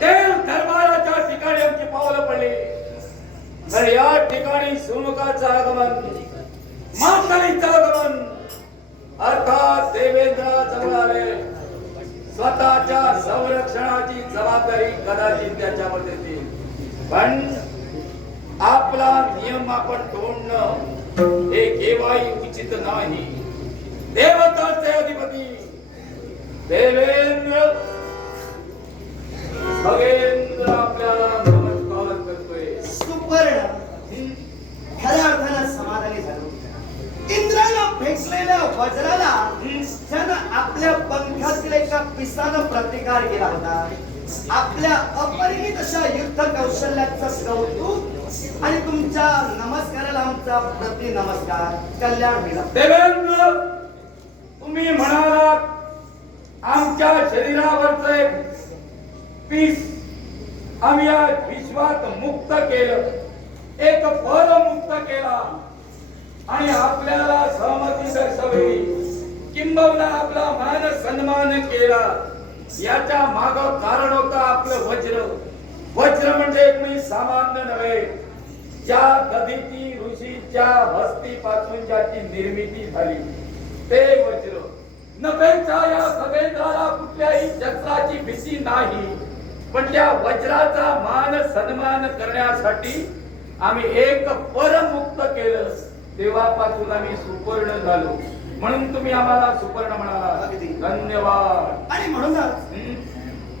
देव दरबाराच्या ठिकाणी आमची पावलं पडले. तर या ठिकाणी सुमुखाचं आगमन मातारीचं आगमन अर्थात देवेंद्र जवळ आले स्वतःच्या संरक्षणाची जबाबदारी कदाचित त्याच्यावर देतील पण आपला नियम आपण तोडणं हे केव्हाही उचित नाही. देवताचे अधिपती देवेंद्र खगेंद्र आपल्याला नमस्कार करतोय. सुपर्ण खऱ्या अर्थानं समाधानी झालो. इंद्रानं फेकलेल्या वज्राला ज्यानं आपल्या पंखातील एका पिसानं प्रतिकार केला होता. आपल्या अपरिमित अशा युद्ध कौशल्याचं कौतुक आणि तुमच्या नमस्काराला आमचा प्रति नमस्कार कल्याण मिळा देवेंद्र तुम्ही म्हणालात आमच्या शरीरावरच एक पीस. आम्ही या विश्वात मुक्त केलं. एक फल मुक्त केला. आणि आपल्याला सहमती दर्शवली. किंबहुना आपला मान सन्मान केला. याच्या माग कारण होतं आपलं वज्र. वज्र म्हणजे मी सामान्य नव्हे. ज्या दधिती ऋषीच्या हस्तीपासून ज्याची निर्मिती झाली ते वज्र. नभेच्या या सभेंद्राला कुठल्याही शस्त्राची भीती नाही. पण त्या वज्राचा मान सन्मान करण्यासाठी आम्ही एक परमुक्त केलं तेव्हापासून आम्ही सुपर्ण झालो म्हणून तुम्ही आम्हाला सुपर्ण म्हणाला अगदी. धन्यवाद आणि म्हणूनच हं?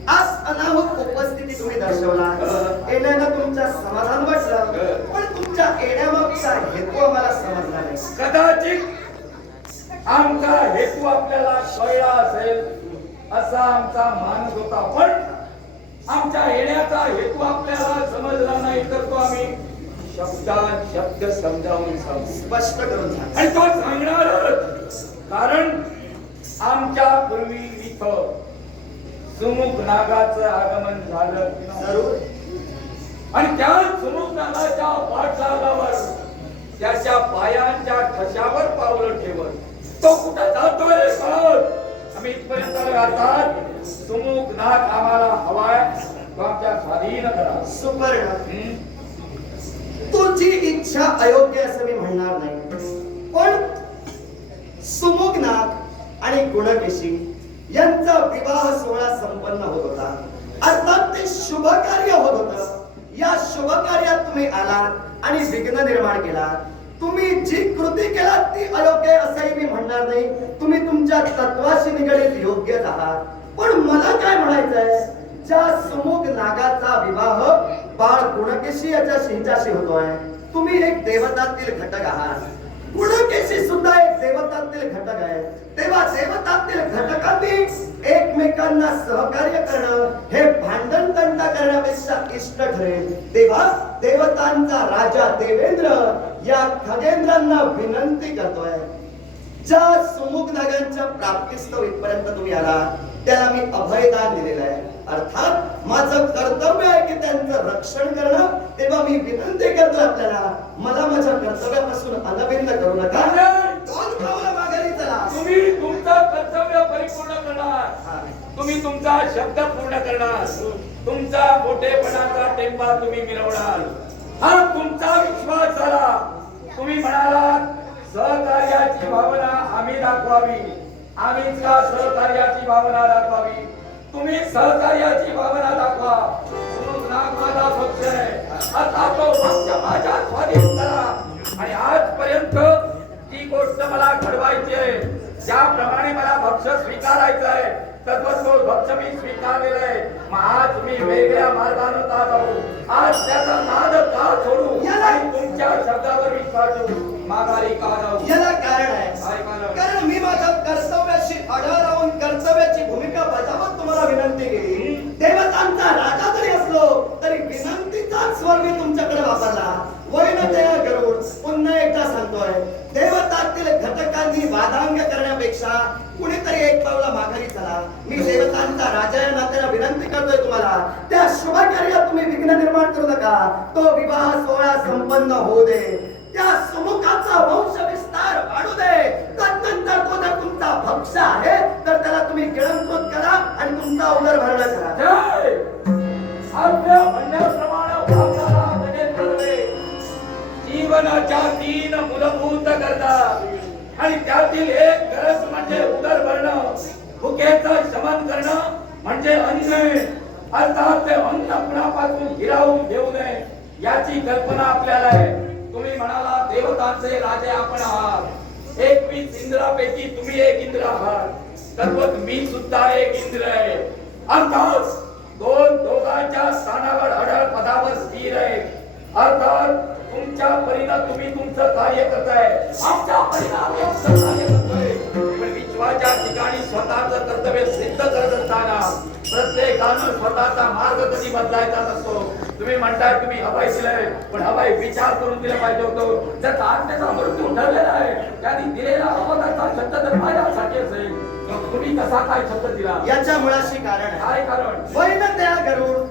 आज अनाहूत उपस्थिती तुम्ही दर्शवला अ. येण्यानं तुमचं समाधान वाटलं. पण तुमच्या येण्यामागचा हेतू आम्हाला समजला नाही कदाचित आमचा हेतू आपल्याला कळला असेल असा आमचा मानस होता पण आमच्या येण्याचा हेतू आपल्याला समजला नाही तर तो आम्ही शब्दात शब्द समजावून सांगू. स्पष्ट करून आणि तो सांगणारच. कारण आमच्या पूर्वी इथं सुमुख नागाचं आगमन झालं. जरूर. आणि त्या सुमुख नागाच्या पाठलागावर त्याच्या पायांच्या ठशावर पावलं ठेवत तो कुठं जातोय? इथपर्यंत आलो. सुमुख आम्हाला हवाय. आमच्या स्वाधीन करा. सुपर तुझी इच्छा अयोग्य असं मी म्हणणार नाही. पण सुमुखनाथ आणि गुणकेशी यांचा विवाह सोहळा संपन्न होत होता. अर्थात ते शुभ कार्य होत होत. या शुभ कार्यात तुम्ही आलात आणि विघ्न निर्माण केलात. तुम्ही जी कृती केलात ती अयोग्य असंही मी म्हणणार नाही. तुम्ही तुमच्या तत्वाशी निगडीत योग्य आहात पण मला काय म्हणायचंय? ज्या सुमुख नागाचा विवाह बाळ गुणकेशी याच्या शिंचाशी होतोय तुम्ही एक देवतातील घटक आहात. गुणकेशी सुद्धा एक देवतातील घटक आहे. तेव्हा देवतातील घटकांनी एकमेकांना सहकार्य करणं हे भांडण तंटा करण्यापेक्षा इष्ट ठरेल. तेव्हा देवतांचा राजा देवेंद्र या खगेंद्रांना विनंती करतोय. ज्या सुमुख नागांच्या प्राप्तीस्तव इथपर्यंत तुम्ही आला त्याला मी अभयदान दिलेलं आहे. अर्थात माझं कर्तव्य आहे की त्यांचं रक्षण करणं. तेव्हा मी विनंती करतो आपल्याला मला माझ्या कर्तव्यापासून अनभिन्न करू नका. तुम्ही तुमचं कर्तव्य परिपूर्ण करणार. तुम्ही तुमचा शब्द पूर्ण करणार. तुमचा मोठेपणाचा टेंबा तुम्ही मिळवणार हा तुमचा विश्वास झाला. तुम्ही म्हणालात सहकार्याची भावना आम्ही दाखवावी. आम्हीच का सहकार्याची भावना दाखवावी. तुम्ही सहकार्याची भावना दाखवा. माझा पक्ष आहे. आता तो पक्ष माझ्या स्वाधीन करा आणि आजपर्यंत ती गोष्ट मला घडवायची आहे. ज्याप्रमाणे मला भक्ष स्वीकारायचं आहे भक्ष मी स्वीकारलेलं आहे. मग आज मी वेगळ्या मार्गाने का जाऊ? आज त्याचा नाद का सोडू? याला- आणि तुमच्या शब्दावर विश्वास ठेवू? माघारी का जाऊ? याला कारण आहे. काय कारण? कारण मी माझ्या कर्तव्याशी राहून कर्तव्याची भूमिका बजावत तुम्हाला विनंती केली. देवतांचा राजा जरी असलो तरी विनंतीचाच स्वर मी तुमच्याकडे वापरला. वैन त्या गरुड सांगतोय देवतातील घटकांनी वादांग करण्यापेक्षा कुणीतरी एक पावला माघारी चला. मी देवतांचा राजा या नात्याला विनंती करतोय तुम्हाला. त्या शुभ कार्यात तुम्ही विघ्न निर्माण करू नका. तो विवाह सोहळा संपन्न होऊ दे. त्या सुमुखाचा वंश विस्तार वाढू दे. तदनंतर तो जर तुमचा भक्ष आहे तर त्याला तुम्ही गिळंकृत करा आणि तुमचा उदरभरण करा. जीवनाच्या तीन मूलभूत गरजा. आणि त्यातील एक गरज म्हणजे उदर भरणं भुकेचं शमन करणं म्हणजे अन्न अर्थात ते अन्न कुणापासून हिरावून घेऊ नये याची कल्पना आपल्याला आहे. तुम्ही म्हणाला देवतांचे राजे आपण आहात. एकवीस इंद्रापैकी तुम्ही एक इंद्र आहात. तद्वत मी सुद्धा एक इंद्र आहे. अर्थात दोन दोघांच्या स्थानावर अडळ पदावर स्थिर आहे. अर्थात तुमच्या परीनं तुम्ही तुमचं कार्य करताय. आमच्या परीनं आम्ही आमचं कार्य करतोय. पण विश्वाच्या ठिकाणी स्वतःचं कर्तव्य सिद्ध करत असताना प्रत्येकानं स्वतःचा मार्ग कधी बदलायचा नसतो. तुम्ही म्हणताय तुम्ही हवाई दिलंय पण हवाई विचार करून दिलं पाहिजे होतं. जर आत्म्याचा मृत्यू ठरलेला आहे त्यांनी दिलेला अवधाचा शब्द जर माझ्यासाठी असेल. तुम्ही कसा काय शब्द दिला? याच्या मुळाशी कारण काय कारण? होय ना त्या करून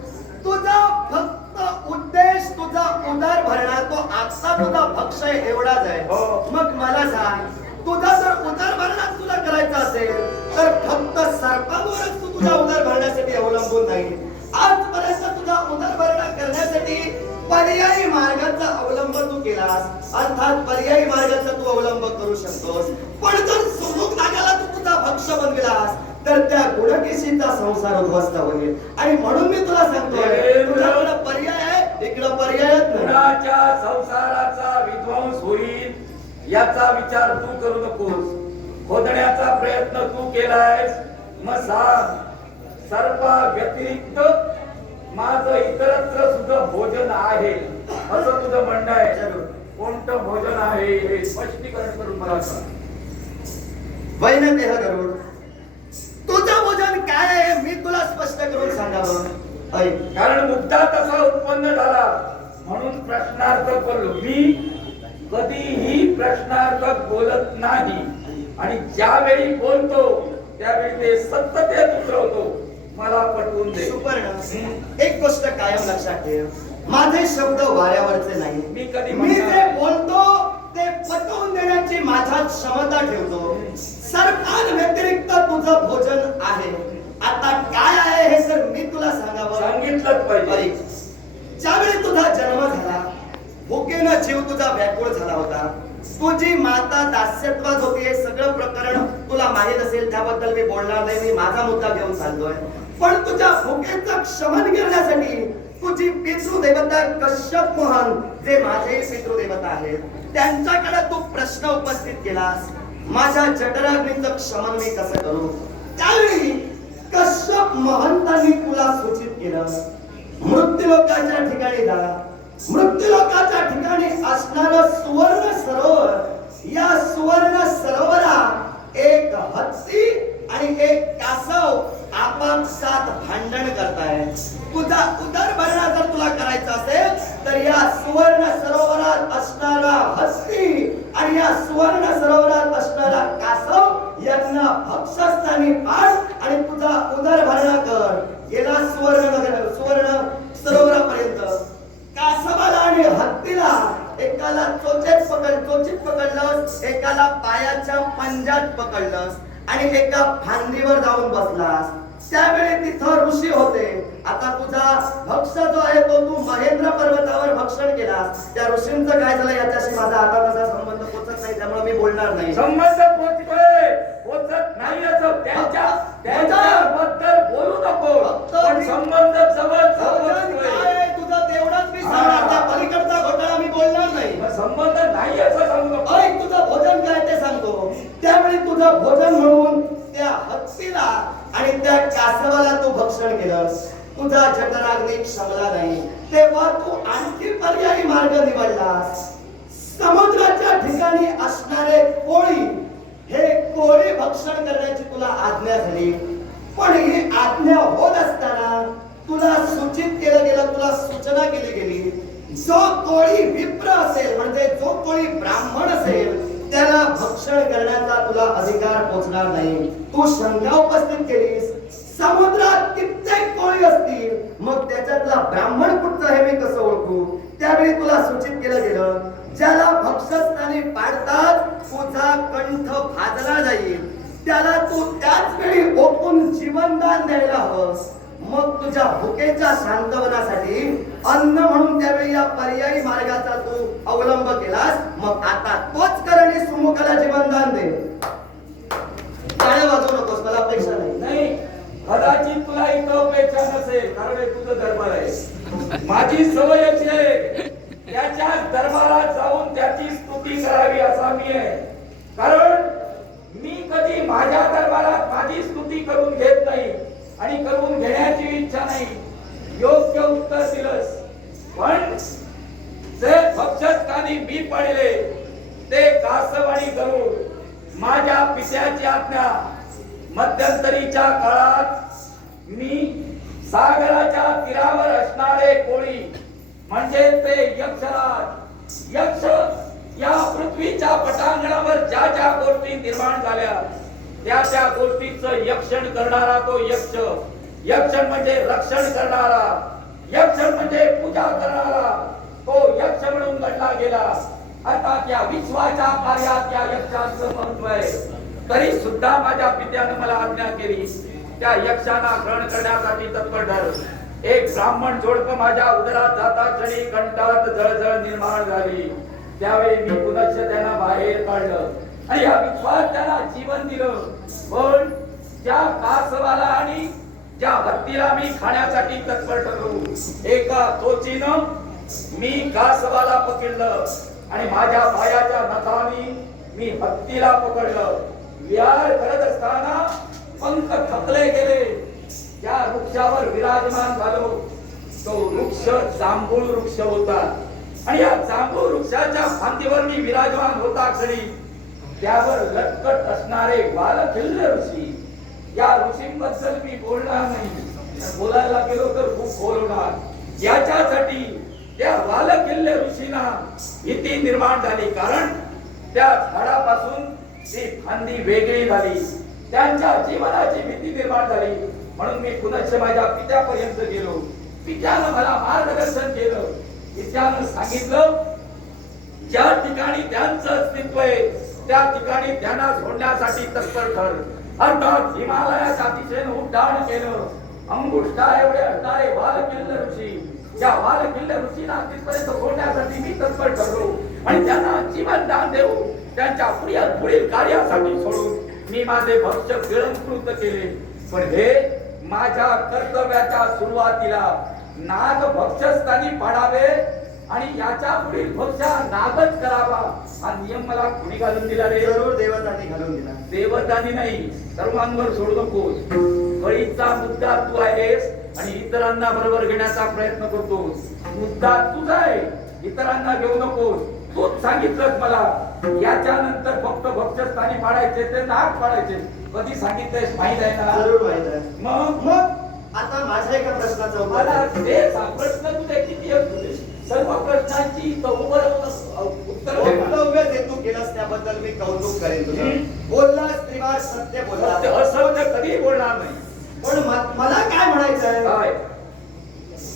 तुझा उद्देश तुझा उदर भरणा तो आजचा तुझा भक्षय एवढाच आहे. हो. मग मला सांग तुझा जर उदर भरणा तुला करायचा असेल तर फक्त सर्पांवरच तू तुझा उदर भरण्यासाठी अवलंबून नाही आजपर्यंत तुझा उदर भरणा करण्यासाठी पर्यायी मार्गाचा अवलंब तू केलास. अर्थात पर्यायी मार्गाचा तू अवलंब करू शकतोस. पण जर सुमुख नागाला तू तुझा भक्ष बनविलास तर त्या गुणकेशीचा संसार उद्ध्वस्त होईल. आणि म्हणून मी तुला सांगतोय तुझ्याकडे पर्याय इकडं पर्यायच कुणाच्या संसाराचा विध्वंस होईल याचा विचार तू करू नकोस. खोदण्याचा प्रयत्न तू केलायस. मग सर्वा व्यतिरिक्त माझं इतरत्र सुद्धा भोजन आहे असं तुझं म्हणणं आहे. कोणतं भोजन आहे हे स्पष्टीकरण करून मला सांग. वैन देह गरुड तुझं भोजन काय आहे मी तुला स्पष्ट करून सांगावं? कारण मुद्दा तसा उत्पन्न झाला. म्हणून प्रश्नार्थक बोललो. मी कधीही प्रश्नार्थक बोलत नाही. आणि ज्यावेळी बोलतो त्यावेळी ते सत्यतेत उतरवतो. मला पटवून दे. सुपर्ण एक गोष्ट कायम लक्षात ठेव. माझे शब्द वाऱ्यावरचे नाही. मी कधी मी जे? बोलतो ते पटवून देण्याची माझ्यात क्षमता ठेवतो. सर्वात व्यतिरिक्त तुझं भोजन आहे. आता काय आहे हे जर मी तुला सांगावं? सांगितलंच पाहिजे. ज्यावेळी तुझा जन्म झाला भुकेनं जीव तुझा व्याकुळ झाला होता. तुझी माता दास्यत्वात होती हे सगळं प्रकरण तुला माहीत असेल त्याबद्दल मी बोलणार नाही मी माझा मुद्दा घेऊन चाललोय. पण तुझ्या भुकेचं क्षमन करण्यासाठी तुझी पितृदेवता कश्यप मोहन जे माझे पितृदेवता आहेत त्यांच्याकडे तू प्रश्न उपस्थित केलास. माझ्या जठराग्नीचं क्षमन मी कसं करू? त्यावेळी कश्यप महंतांनी तुला सूचित केलं? मृत्यूलोकाच्या ठिकाणी जा. मृत्यूलोकाच्या ठिकाणी असणार सुवर्ण सरोवर या सुवर्ण सरोवरात एक हत्ती आणि एक कासव आपापसात भांडण करताय तुझा उदरभरणा जर तुला करायचा असेल तर या सुवर्ण सरोवरात असणारा हत्ती आणि या सुवर्ण सरोवरात असणारा कासव यांना भक्षस्थानी पास आणि तुझा उदरभरणा कर गेला सुवर्ण नगर सुवर्ण सरोवरापर्यंत. कासवाला आणि हत्तीला एकाला चोचेत पकड चोचीत पकडलंस एकाला पायाच्या पंजात पकडलंस आणि एका फांदीवर जाऊन बसलास. त्यावेळी तिथं ऋषी होते. आता तुझा भक्ष जो आहे तो तू महेंद्र पर्वतावर भक्षण केलास. त्या ऋषींचं काय झालं याच्याशी माझा आता तसा संबंध पोचत नाही त्यामुळे मी बोलणार नाही. संबंध पोचत. त्यांच्या त्यांच्याबद्दल बोलू नको. पण संबंध जवळ तुझं तेवढाच मी सांगणार. पलीकडचा घोटाळा मी बोलणार नाही. संबंध नाही असं सांगू नको. ऐक तुझं भोजन काय ते सांगतो. त्यावेळी तुझं भोजन म्हणून त्या हत्तीला आणि त्या कासवाला तू भक्षण केलंस. तुझा जठराग्नी क्षमला नाही. तेव्हा तू आणखी पर्यायी मार्ग निवडलास. समुद्राच्या ठिकाणी असणारे कोळी हे कोळी भक्षण करण्याची तुला आज्ञा झाली. पण ही आज्ञा होत असताना तुला सूचित केलं गेलं तुला सूचना केली गेली. जो कोळी विप्र असेल म्हणजे जो कोळी ब्राह्मण असेल त्याला भक्षण करण्याचा तुला अधिकार पोचणार नाही. तू शंका उपस्थित केलीस. समुद्रात कित्येक कोळी असतील. मग त्याच्यातला ब्राह्मण कुठचा हे मी कसं ओळखू? त्यावेळी तुला सूचित केलं गेलं. ज्याला भक्षस्थानी पाडतात तुझा कंठ भाजला जाईल. त्याला तू त्याच वेळी ओकून जीवनदान द्यायला हवं मग तुझ्या भुकेच्या शांतवनासाठी अन्न म्हणून त्यावेळी या पर्यायी मार्गाचा तू अवलंब केलास मग आता तोच करणे सुमुखाला जीवनदान दे. टाळ्या वाजवू नकोस मला अपेक्षा नाही. नाही कदाचित तुला इथं अपेक्षा नसेल कारण हे तुझं धर्म आहे. माझी सवय अशी आहे. त्याच्या दरबारात जाऊन त्याची स्तुती करावी असा मी आहे. कारण मी कधी माझ्या दरबारात माझी स्तुती करून घेत नाही आणि करून घेण्याची इच्छा नाही. योग्य उत्तर दिलंस. पण जे भक्षस्थानी मी पडले ते कासव आणि गरुड माझ्या पित्याची आज्ञा मध्यंतरीच्या काळात मी सागराच्या तीरावर असणारे कोळी म्हणजे ते यक्षराज. यक्ष या पृथ्वीच्या पटांगणावर ज्या ज्या गोष्टी निर्माण झाल्या त्या त्या गोष्टीचं यक्षण करणारा तो यक्ष. यक्षण म्हणजे रक्षण करणारा. यक्षण म्हणजे पूजा करणारा. तो यक्ष म्हणून गणला गेला. आता त्या विश्वाच्या कार्यात त्या यक्षांचं महत्त्व आहे. तरी सुद्धा माझ्या पित्यानं मला आज्ञा केली. त्या यक्षांना ग्रहण करण्यासाठी तत्पर ठरलं एक ब्राह्मण जोडप माझ्या उदरात जाता क्षणी कंटात जळजळ निर्माण झाली. त्यावेळी मी पुनश्च त्यांना बाहेर काढलं आणि हा विश्वास त्यांना जीवन दिलं. पण ज्या कासवाला आणि ज्या हत्तीला मी खाण्यासाठी तत्पर ठरलो. एका तोचीनं मी कासवाला पकडलं आणि माझ्या पायाच्या नखानी मी हत्तीला पकडलं. व्यार करत असताना पंख थकले गेले. ज्या वृक्षावर विराजमान झालो तो वृक्ष जांभूळ वृक्ष होता. आणि या जांभूळ वृक्षाच्या फांदीवर मी विराजमान होता क्षणी त्यावर लटकट असणारे बालखिल्ल ऋषी या ऋषींबद्दल मी बोलणार नाही. बोलायला गेलो तर खूप बोलणार. याच्यासाठी त्या बालकिल्ले ऋषींना भीती निर्माण झाली. कारण त्या झाडापासून ती फांदी वेगळी झाली. त्यांच्या जीवनाची भीती निर्माण झाली. म्हणून मी पुनश्च माझ्या पित्यापर्यंत गेलो. पित्यानं मला मार्गदर्शन केलं. पित्यानं सांगितलं ज्या ठिकाणी त्यांचं अस्तित्व आहे त्या ठिकाणी त्यांना सोडण्यासाठी तत्पर ठर. अर्थात हिमालयात अतिशय उड्डाण केलं. अंगुष्ठा एवढे असणारे बालकिल्ल ऋषी. त्या बालकिल्ल ऋषीला तिथपर्यंत सोडण्यासाठी मी तत्पर ठरलो. आणि त्यांना जीवन दान देऊ त्यांच्या पुढील पुढील कार्यासाठी सोडून मी माझे भक्ष गिळंकृत केले. पण हे माझ्या कर्तव्याच्या सुरुवातीला नाग भक्षस्थानी पाडावे आणि याच्या पुढील भक्षा नागच करावा हा नियम मला कुणी घालून दिला रे? जरूर देवतांनी घालून दिला. देवतांनी नाही सर्वांवर सोडू नकोस. कळीचा मुद्दा तू आहेस आणि इतरांना बरोबर घेण्याचा प्रयत्न करतोस. मुद्दा तुझा आहे इतरांना घेऊ नकोस. तूच सांगितलंस मला. याच्यानंतर फक्त भक्षस्थानी पाडायचे ते नाग पाडायचे. कधी सांगितलंयस माहीत आहे ना जरूर माहीत आहे. मग मग? आता माझ्या एका प्रश्नाचं उत्तर मला दे. ते सा- प्रश्न तुझे किती आहेत तुझे? सर्व प्रश्नांची उत्तर उत्तर. वक्तव्य जे तू केलंस त्याबद्दल मी कौतुक करेन तुझं. बोललास त्रिवार सत्य सत्य बोललास असत्य कधी बोलणार नाही. पण म- मला काय म्हणायचंय? काय?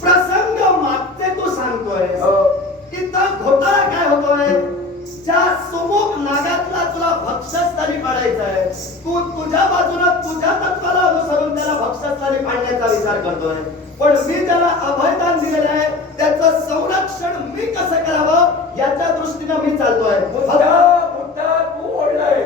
प्रसंग मागचे तू सांगतोय हो. तिथं घोटाळा काय होतोय? ज्या सुमुख नागातला तुला भक्षस्थानी पाडायचंय. तू तुझ्या बाजूला तुझ्या तत्वाला अनुसरून त्याला भक्षस्थानी पाडण्याचा विचार करतोय. पण मी त्याला अभयदान दिलेलं आहे. त्याचं संरक्षण मी कसं करावं याच्या दृष्टीनं मी चालतोय. तू ओढलंय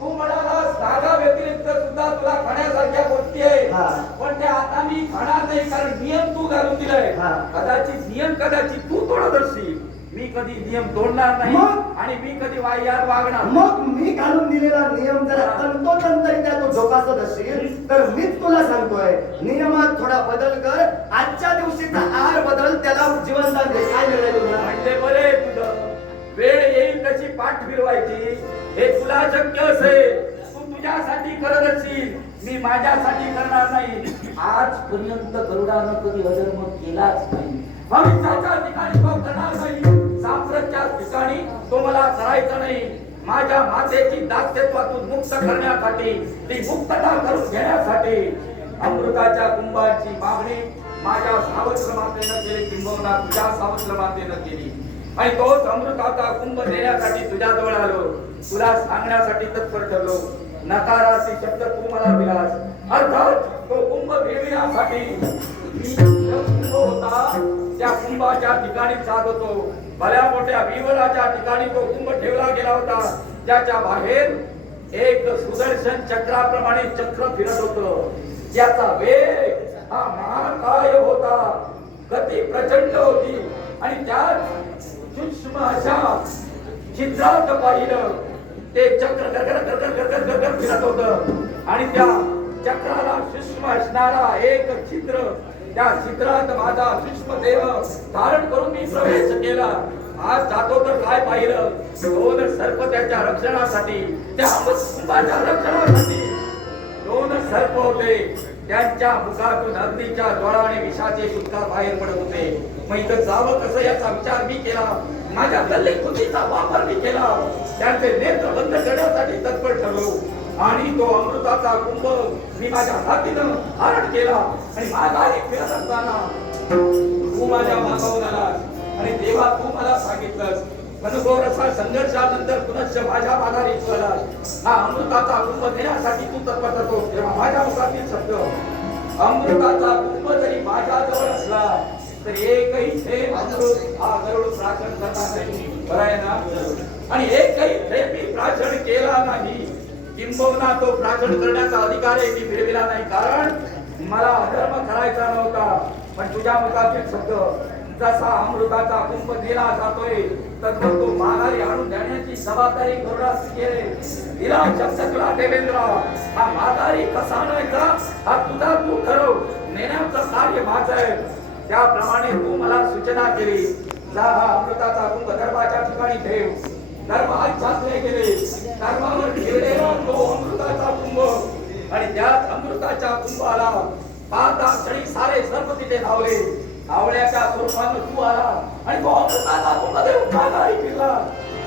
तू म्हणालास नागा व्यतिरिक्त सुद्धा तुला खाण्यासारख्या गोष्टी आहे हा. पण त्या आता मी खाणार नाही कारण नियम तू घालून दिलाय. हा. कदाचित नियम कदाचित तू तोडत असशील मी कधी नियम तोडणार नाही मग? आणि मी कधी वाह्यात वागणार नाही. मग मी घालून दिलेला नियम जर तंतोतंतरित्या तू जोपासत असशील तर मीच तुला सांगतोय नियमात थोडा बदल कर. आजच्या दिवशीचा आहार बदल त्याला जीवनदान दे काय निर्णय तुझा? म्हणजे बरे तुझं? वेळ येईल तशी पाठ फिरवायची. हे तुला शक्य असेल. तू तुझ्यासाठी करत असशील. मी माझ्यासाठी करणार नाही. आजपर्यंत गरुडानं कधी अधर्म केलाच नाही. भविष्याच्या ठिकाणी तो करणार नाही साम्राज्याच्या ठिकाणी तो मला करायचा नाही. माझ्या मातेची दास्यत्वातून मुक्त करण्यासाठी ती मुक्तता करून घेण्यासाठी अमृताच्या कुंभाची मागणी माझ्या सावत्र मातेनं केली किंबहुना तुझ्या सावत्र मातेनं केली. आणि तोच अमृताचा कुंभ देण्यासाठी तुझ्याजवळ आलो. तुला सांगण्यासाठी तत्पर ठरलो. नकारार्थी शब्द तू मला दिलास. अर्थात तो कुंभ फिरण्यासाठी कुंभ होता. त्या कुंभाच्या ठिकाणी जात होतो भल्या मोठ्या विवराच्या ठिकाणी तो कुंभ ठेवला गेला होता. ज्याच्या बाहेर एक सुदर्शन चक्राप्रमाणे चक्र फिरत होत. याचा वेग हा महाकाय होता. गती प्रचंड होती. आणि त्यात सूक्ष्म अशा छिद्रात पाहिलं. ते चक्र गरगर गरगर गरगर गरगर फिरत होत. आणि त्या चक्राला सूक्ष्म असणारा एक चित्र त्या चित्रात माझा सूक्ष्म देह धारण करून मी प्रवेश केला. आज जातो तर काय पाहिलं? दोन सर्प त्याच्या रक्षणासाठी त्या कुंभाच्या रक्षणासाठी. दोन सर्प होते. त्यांच्या मुखातून अग्नीच्या ज्वाळाने विषाचे सुद्धा बाहेर पडत होते. मग इथं जावं कसं याचा विचार मी केला. माझ्या गल्ली बुद्धीचा वापर मी केला. त्यांचे नेत्र बंद करण्यासाठी तत्पर ठरलो. आणि तो अमृताचा कुंभ मी माझ्या हातीनं हरण केला. आणि माघारी फिरत असताना तू माझ्या मागावर आलास. आणि देवा तू मला सांगितलंस घनघोर संघर्षानंतर पुनश्च माझ्या माघारी तू आलास. हा अमृताचा कुंभ देण्यासाठी तू तत्पर होतो तेव्हा माझ्या मुखातील शब्द. अमृताचा कुंभ जरी माझ्या जवळ असला तर एकही थेंब अमृत हा गरुड प्राशन करणार नाही. बरं आहे ना आणि एकही थेंब मी प्राशन केला नाही. किंबहुना तो प्राशन करण्याचा अधिकार आहे मी फिरविला नाही. कारण मला अधर्म करायचा नव्हता पण तुझ्या मुखातील शब्द जसा अमृताचा कुंभ दिला जातोय तसं तो माघारी आणून देण्याची जबाबदारी गरुडास केले. दिला शब्द तुला देवेंद्र हा माघारी कसा आणायचा हा तुझा तू ठरव. नेण्याचं कार्य माझं आहे. त्याप्रमाणे तू मला सूचना केली. जा हा अमृताचा कुंभ धर्माच्या ठिकाणी ठेव. धर्म आज धर्मावर ठेवलेला तो अमृताचा कुंभ. आणि त्यात अमृताच्या कुंभाला पाहता क्षणी सारे सर्व तिथे धावले. धावण्याच्या स्वरूपानं तू आला आणि तो अमृताचा कुंभ देऊन माघारी फिरला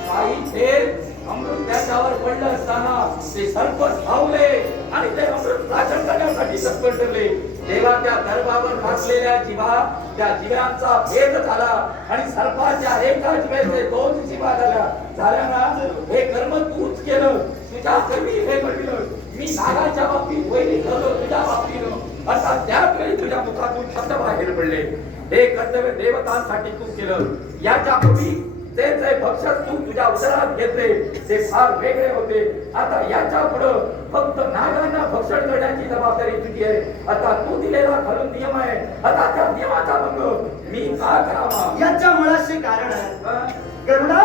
काही थेंब अमृत त्याच्यावर पडलं असताना ते सर्प धावले आणि ते अमृत प्राशन करण्यासाठी तत्पर ठरले. तेव्हा त्या दर्भावर भासलेल्या जीवा त्या जीवांचा भेद झाला आणि सर्पाच्या एका जीवेचे दोन जीवा झाल्या. झाल्या ना हे कर्म तूच केलं. तुझ्या कर्मी हे घडलं. मी नागाच्या बाबतीत वैरी झालो तुझ्या बाबतीनं अर्थात त्यावेळी तुझ्या मुखातून शब्द बाहेर पडले. हे कर्तव्य देवतांसाठी तू केलं. याच्या पूर्वी जे भक्षक तू तुझ्या उदरात घेतले ते फार वेगळे होते. आता याच्या पुढं फक्त नागांना भक्षण करण्याची जबाबदारी तुझी आहे. आता तू दिलेला खालून नियम आहे. आता त्या नियमाचा भंग मी का करावा? याच्या मुळाशी कारण आहे? गरुडा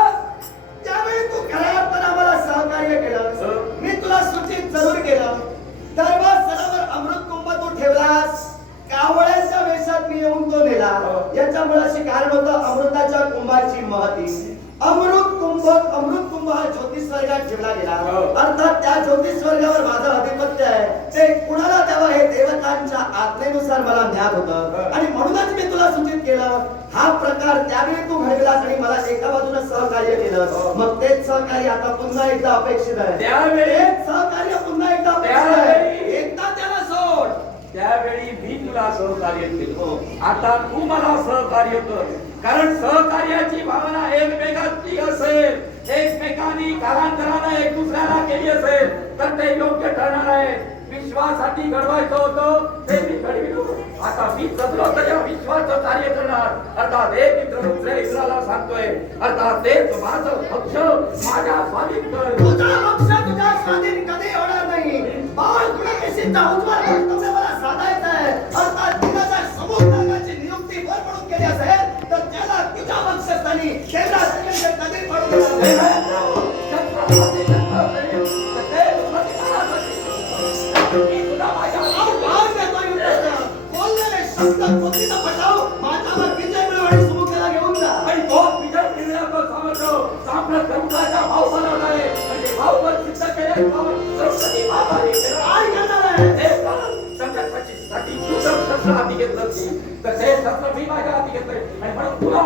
त्यावेळी तू अर्थानं आम्हाला सहकार्य केलं मी तुला सूचित जरूर केलं दरबार सणावर अमृत कुंभ तू ठेवलास कावळ्याच्या वेशात मी येऊन तो नेला. याच्या मुळाशी कारण होतं कुंभाची महती. अमृत कुंभ अमृत कुंभ हा ज्योतिष स्वर्गात ठेवला गेला. हो. अर्थात त्या ज्योतिष स्वर्गावर माझं आधिपत्य आहे. ते कुणाला द्यावं हे देवतांच्या आज्ञेनुसार मला ज्ञात होतं. हो. आणि म्हणूनच मी तुला सूचित केलं हा प्रकार त्यावेळी तू घडविलास आणि मला एका बाजूने सहकार्य केलं हो. मग तेच सहकार्य आता पुन्हा एकदा अपेक्षित आहे. त्यावेळी सहकार्य पुन्हा एकदा अपेक्षित आहे. एकदा त्याला सोड. त्यावेळी तुला सहकार्य केलं. हो. आता तू मला सहकार्य कर. कारण सहकार्याची भावना एकमेकांची असेल. एकमेकांनी कालांतरानं एक दुसऱ्याला केली असेल तर ते योग्य ठरणार आहे. विश्वासाठी घडवायचं होतं ते मी घडविलो आता मी जगलो तर या विश्वाचं कार्य करणार. अर्थात एक मित्र दुसऱ्या मित्राला सांगतोय. अर्थात तेच माझं पक्ष माझ्या स्वाधीन कर तुझा पक्ष तुझ्या स्वाधीन कधी होणार नाही? बाळ तुला उज्ज्वल कर्तव्य अर्थात समूह नागाची नियुक्ती वर पडून केली असेल तर त्याला तुझ्या पक्षस्थानी केंद्रात केंद्र कधी पडून देणार नाही. अहो, भाव देतो युद्धाचा. बोललेले शब्द कृतीचा होती तर ते मिळवणी मी माझ्या हाती काय आणि म्हणून तुला